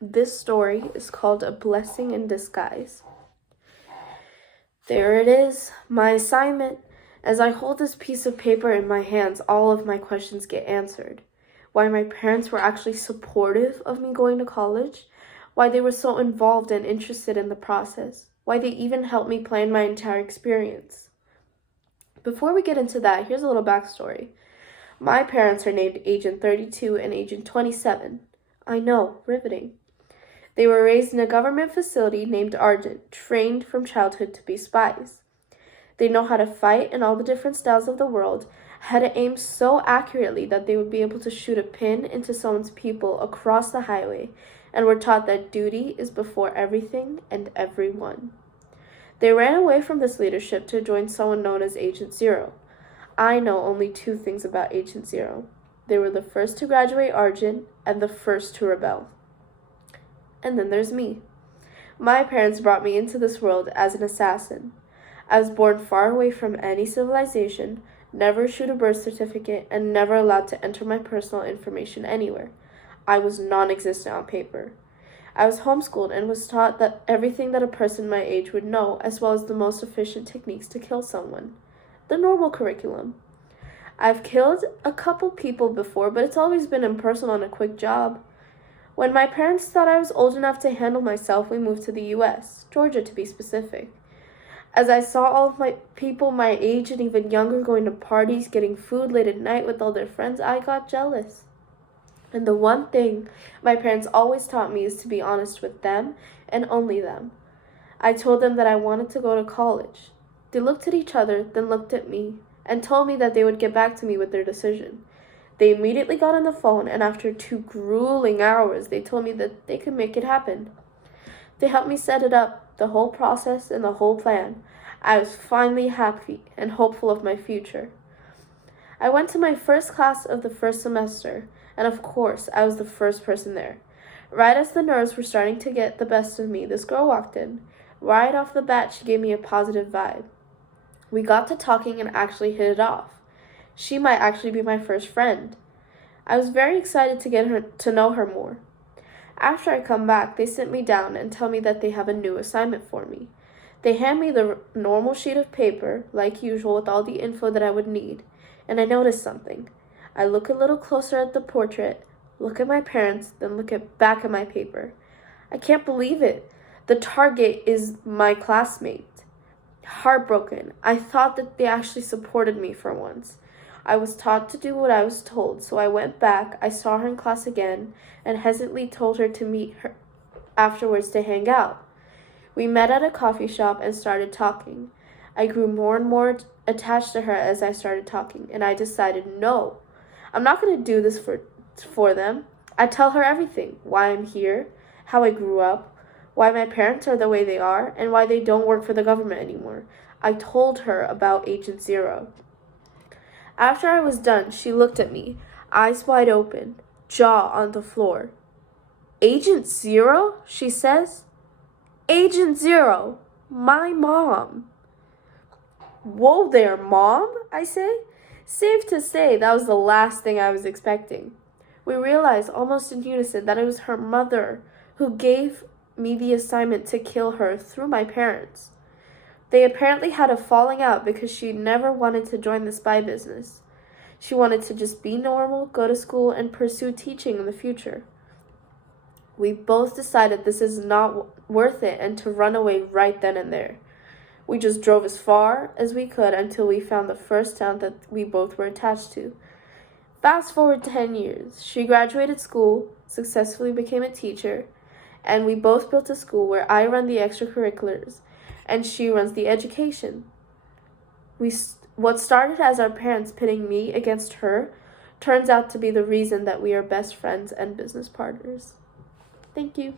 This story is called A Blessing in Disguise. There it is, my assignment. As I hold this piece of paper in my hands, all of my questions get answered. Why my parents were actually supportive of me going to college, why they were so involved and interested in the process, why they even helped me plan my entire experience. Before we get into that, here's a little backstory. My parents are named Agent 32 and Agent 27. I know, riveting. They were raised in a government facility named Argent, trained from childhood to be spies. They know how to fight in all the different styles of the world, how to aim so accurately that they would be able to shoot a pin into someone's pupil across the highway, and were taught that duty is before everything and everyone. They ran away from this leadership to join someone known as Agent Zero. I know only two things about Agent Zero. They were the first to graduate Argent and the first to rebel. And then there's me. My parents brought me into this world as an assassin. I was born far away from any civilization, never issued a birth certificate, and never allowed to enter my personal information anywhere. I was non-existent on paper. I was homeschooled and was taught that everything that a person my age would know, as well as the most efficient techniques to kill someone. The normal curriculum. I've killed a couple people before, but it's always been impersonal and a quick job. When my parents thought I was old enough to handle myself, we moved to the U.S., Georgia to be specific. As I saw all of my people my age and even younger going to parties, getting food late at night with all their friends, I got jealous. And the one thing my parents always taught me is to be honest with them and only them. I told them that I wanted to go to college. They looked at each other, then looked at me, and told me that they would get back to me with their decision. They immediately got on the phone, and after 2 grueling hours, they told me that they could make it happen. They helped me set it up, the whole process and the whole plan. I was finally happy and hopeful of my future. I went to my first class of the first semester, and of course, I was the first person there. Right as the nerves were starting to get the best of me, this girl walked in. Right off the bat, she gave me a positive vibe. We got to talking and actually hit it off. She might actually be my first friend. I was very excited to get to know her more. After I come back, they sit me down and tell me that they have a new assignment for me. They hand me the normal sheet of paper, like usual, with all the info that I would need, and I notice something. I look a little closer at the portrait, look at my parents, then look back at my paper. I can't believe it. The target is my classmate. Heartbroken. I thought that they actually supported me for once. I was taught to do what I was told, so I went back, I saw her in class again, and hesitantly told her to meet her afterwards to hang out. We met at a coffee shop and started talking. I grew more and more attached to her as I started talking, and I decided, no, I'm not going to do this for them. I tell her everything, why I'm here, how I grew up, why my parents are the way they are, and why they don't work for the government anymore. I told her about Agent Zero. After I was done, she looked at me, eyes wide open, jaw on the floor. Agent Zero? She says. Agent Zero, my mom. Whoa there, Mom, I say. Safe to say that was the last thing I was expecting. We realized almost in unison that it was her mother who gave me the assignment to kill her through my parents. They apparently had a falling out because she never wanted to join the spy business. She wanted to just be normal, go to school, and pursue teaching in the future. We both decided this is not worth it and to run away right then and there. We just drove as far as we could until we found the first town that we both were attached to. Fast forward 10 years. She graduated school, successfully became a teacher, and we both built a school where I run the extracurriculars and she runs the education. What started as our parents pitting me against her turns out to be the reason that we are best friends and business partners. Thank you.